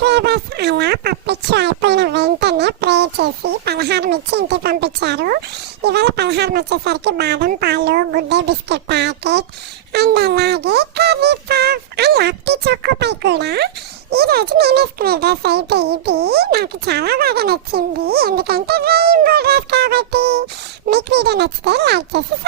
Subscribers అలా పప్పిచ్చు అయిపోయిన వెంటనే ప్రే చేసి పలహారం ఇచ్చి ఇంటికి పంపించారు. ఇవాళ పలహారం వచ్చేసరికి బాదం పాలు, good day biscuit packet and అలాగే కర్రీ పఫ్ అండ్ లప్టీ చోకో పై కూడా. ఈరోజు నేను వేసుకునే డ్రెస్ అయితే ఇది నాకు చాలా బాగా నచ్చింది, ఎందుకంటే రెయిన్బో డ్రెస్ కాబట్టి. మీకు వీడియో నచ్చితే లైక్ చేసి